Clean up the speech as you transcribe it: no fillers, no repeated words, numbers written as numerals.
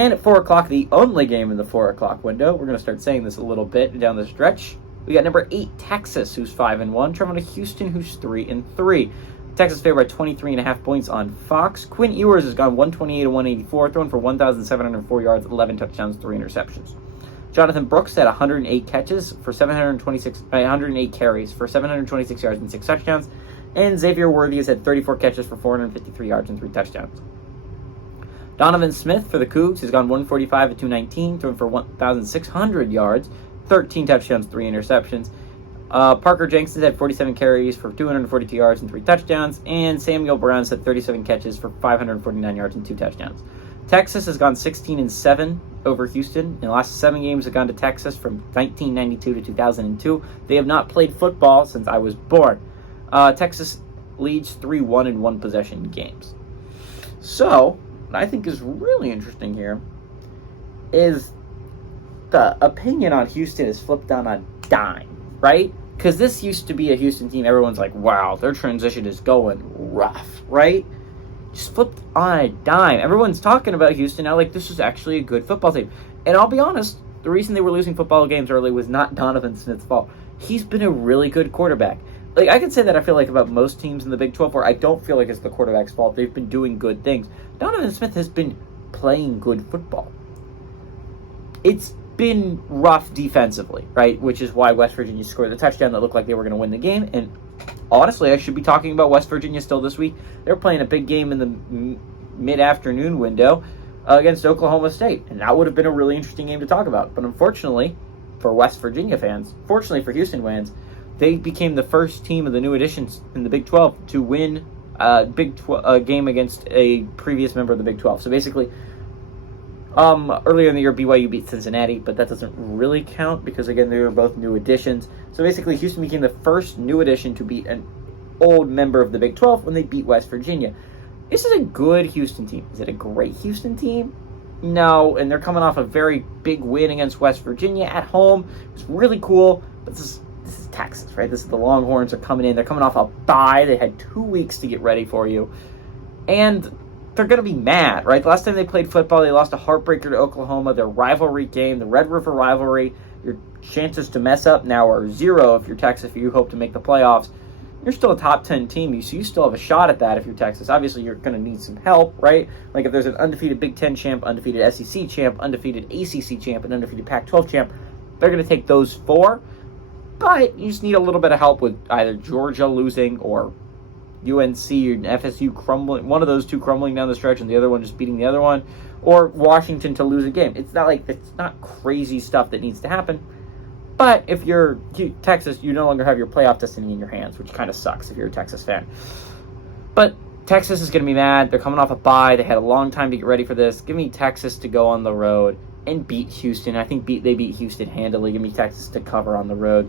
And at 4 o'clock, the only game in the 4 o'clock window, we're going to start saying this a little bit down the stretch. We got number 8, Texas, who's 5-1, traveling to Houston, who's 3-3. Texas favored by 23.5 points on Fox. Quinn Ewers has gone 128 to 184, thrown for 1,704 yards, 11 touchdowns, 3 interceptions. Jonathan Brooks had 108 catches for 108 carries for 726 yards and 6 touchdowns. And Xavier Worthy has had 34 catches for 453 yards and 3 touchdowns. Donovan Smith for the Cougs has gone 145 to 219, thrown for 1,600 yards, 13 touchdowns, 3 interceptions. Parker Jenks has had 47 carries for 242 yards and 3 touchdowns. And Samuel Brown's had 37 catches for 549 yards and 2 touchdowns. Texas has gone 16-7 over Houston. In the last 7 games have gone to Texas from 1992 to 2002. They have not played football since I was born. Texas leads 3-1 in one-possession games. So, what I think is really interesting here is the opinion on Houston is flipped on a dime, right? Because this used to be a Houston team, everyone's like, wow, their transition is going rough, right? Just flipped on a dime. Everyone's talking about Houston now like this is actually a good football team. And I'll be honest, the reason they were losing football games early was not Donovan Smith's fault. He's been a really good quarterback. Like, I can say that I feel like about most teams in the Big 12 where I don't feel like it's the quarterback's fault. They've been doing good things. Donovan Smith has been playing good football. It's been rough defensively, right? Which is why West Virginia scored the touchdown that looked like they were going to win the game. And honestly, I should be talking about West Virginia still this week. They're playing a big game in the mid-afternoon window against Oklahoma State. And that would have been a really interesting game to talk about. But unfortunately, for West Virginia fans, fortunately for Houston fans, they became the first team of the new additions in the Big 12 to win a game against a previous member of the Big 12. So basically, earlier in the year, BYU beat Cincinnati, but that doesn't really count because, again, they were both new additions. So basically, Houston became the first new addition to beat an old member of the Big 12 when they beat West Virginia. This is a good Houston team. Is it a great Houston team? No, and they're coming off a very big win against West Virginia at home. It's really cool, but this is Texas, right? This is the Longhorns are coming in. They're coming off a bye. They had 2 weeks to get ready for you. And they're going to be mad, right? The last time they played football, they lost a heartbreaker to Oklahoma, their rivalry game, the Red River rivalry. Your chances to mess up now are 0 if you're Texas, if you hope to make the playoffs. You're still a top 10 team, so you still have a shot at that if you're Texas. Obviously, you're going to need some help, right? Like if there's an undefeated Big Ten champ, undefeated SEC champ, undefeated ACC champ, and undefeated Pac-12 champ, they're going to take those 4. But you just need a little bit of help with either Georgia losing or UNC or FSU crumbling, one of those two crumbling down the stretch and the other one just beating the other one, or Washington to lose a game. It's not crazy stuff that needs to happen. But if you're Texas, you no longer have your playoff destiny in your hands, which kind of sucks if you're a Texas fan. But Texas is going to be mad. They're coming off a bye. They had a long time to get ready for this. Give me Texas to go on the road and beat Houston. I think they beat Houston handily. Give me Texas to cover on the road.